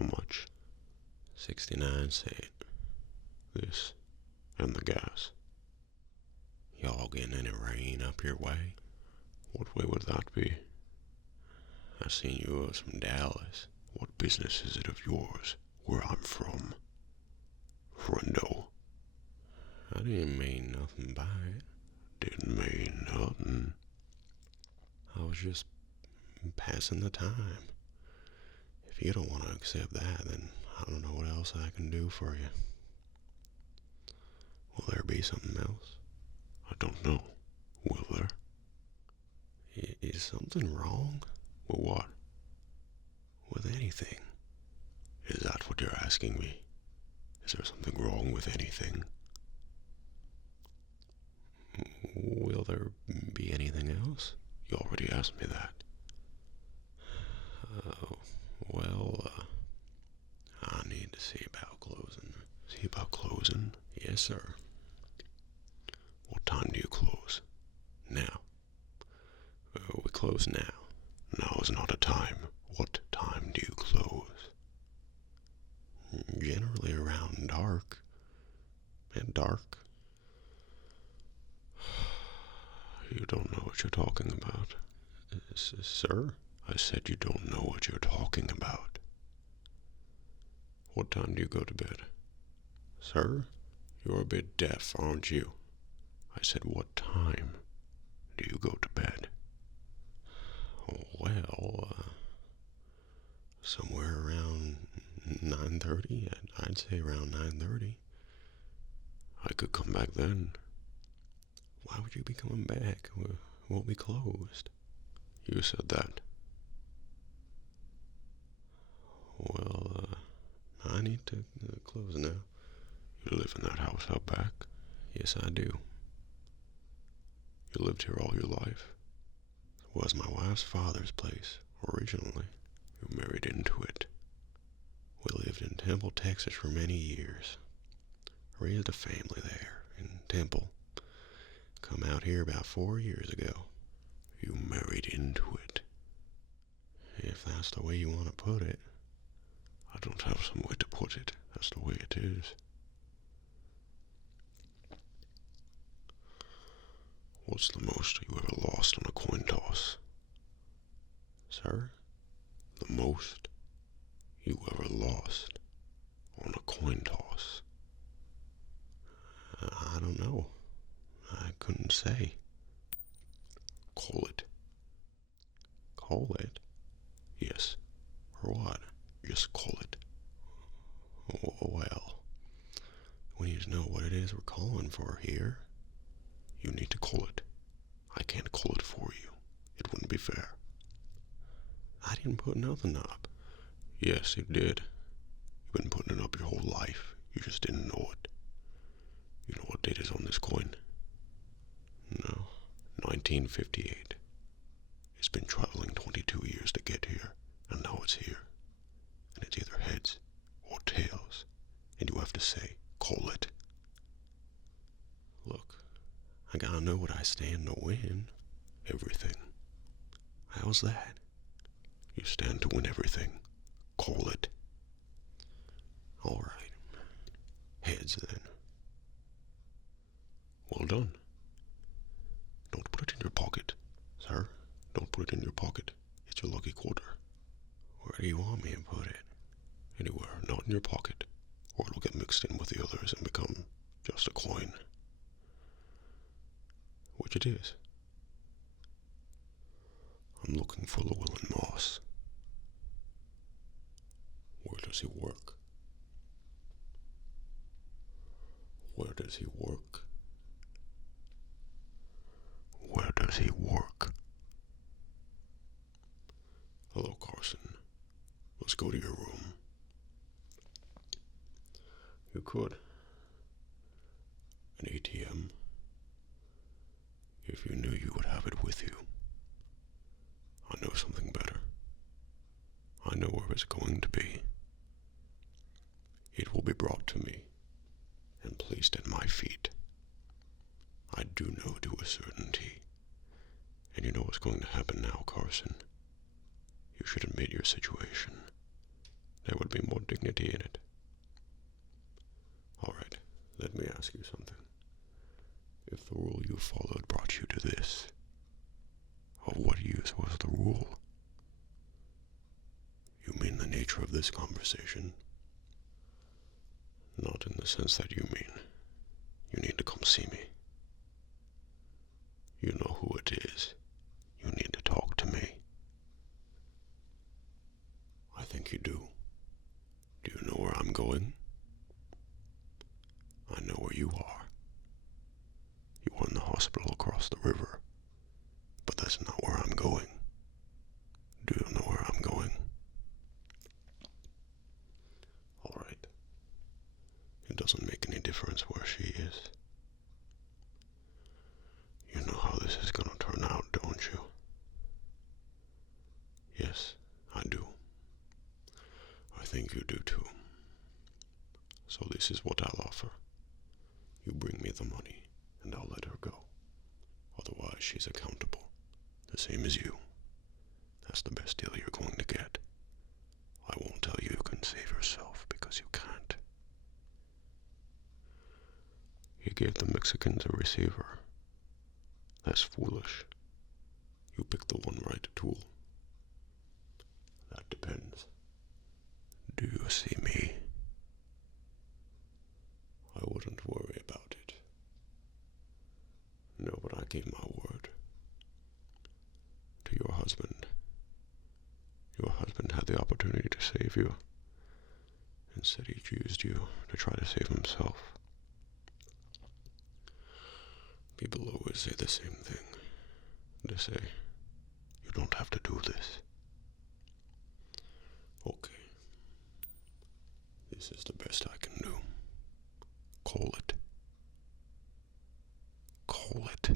How much? 69 cents. This and the gas. Y'all getting any rain up your way? What way would that be? I seen you was from Dallas. What business is it of yours where I'm from? Friendo. I didn't mean nothing by it. Didn't mean nothing. I was just passing the time. If you don't want to accept that, then I don't know what else I can do for you. Will there be something else? I don't know. Will there? Is something wrong? With what? With anything? Is that what you're asking me? Is there something wrong with anything? Will there be anything else? You already asked me that. I need to see about closing. See about closing? Yes, sir. What time do you close? Now. We close now. Now is not a time. What time do you close? Generally around dark. At dark. You don't know what you're talking about. Sir? I said you don't know what you're talking about. What time do you go to bed? Sir? You're a bit deaf, aren't you? I said, what time do you go to bed? Well, somewhere around 9:30. I'd say around 9:30. I could come back then. Why would you be coming back? We won't be closed. You said that. Well, I need to close now. You live in that house out back? Yes, I do. You lived here all your life? It was my wife's father's place, originally. You married into it. We lived in Temple, Texas for many years. Raised a family there in Temple. Come out here about 4 years ago. You married into it. If that's the way you want to put it. I don't have some way to put it. That's the way it is. What's the most you ever lost on a coin toss? Sir? The most you ever lost on a coin toss? I don't know. I couldn't say. Call it. Call it? Yes. For what? Just call it. Well, we need to know what it is we're calling for here. You need to call it. I can't call it for you. It wouldn't be fair. I didn't put nothing up. Yes, you did. You've been putting it up your whole life. You just didn't know it. You know what date is on this coin? No. 1958. It's been traveling 22 years to get here, and now it's here. And it's either heads or tails, and you have to say, call it. Look, I gotta know what I stand to win. Everything. How's that? You stand to win everything. Call it. All right. Heads then. Well done. Don't put it in your pocket. Sir? Don't put it in your pocket. It's your lucky quarter. Where do you want me to put it? Anywhere, not in your pocket, or it'll get mixed in with the others and become just a coin. Which it is. I'm looking for Llewellyn Moss. Where does he work? Where does he work? Where does he work? Hello, Carson. Let's go to your room. You could. An ATM. If you knew you would have it with you. I know something better. I know where it's going to be. It will be brought to me and placed at my feet. I do know to a certainty. And you know what's going to happen now, Carson. You should admit your situation. There would be more dignity in it. All right, let me ask you something. If the rule you followed brought you to this, of what use was the rule? You mean the nature of this conversation? Not in the sense that you mean. You need to come see me. You know who it is. You need to talk to me. I think you do. Do you know where I'm going? I know where you are. You are in the hospital across the river. But that's not where I'm going. Do you know where I'm going? All right. It doesn't make any difference where she is. You know how this is gonna turn out, don't you? Yes, I do. I think you do too. So this is what I'll offer. You bring me the money, and I'll let her go. Otherwise, she's accountable. The same as you. That's the best deal you're going to get. I won't tell you you can save yourself, because you can't. He gave the Mexicans a receiver. That's foolish. You pick the one right tool. That depends. Do you see me? I wouldn't worry about it. No, but I gave my word. To your husband. Your husband had the opportunity to save you. Instead, he used you to try to save himself. People always say the same thing. They say, you don't have to do this. Okay. This is the best I can do. Call it. Call it.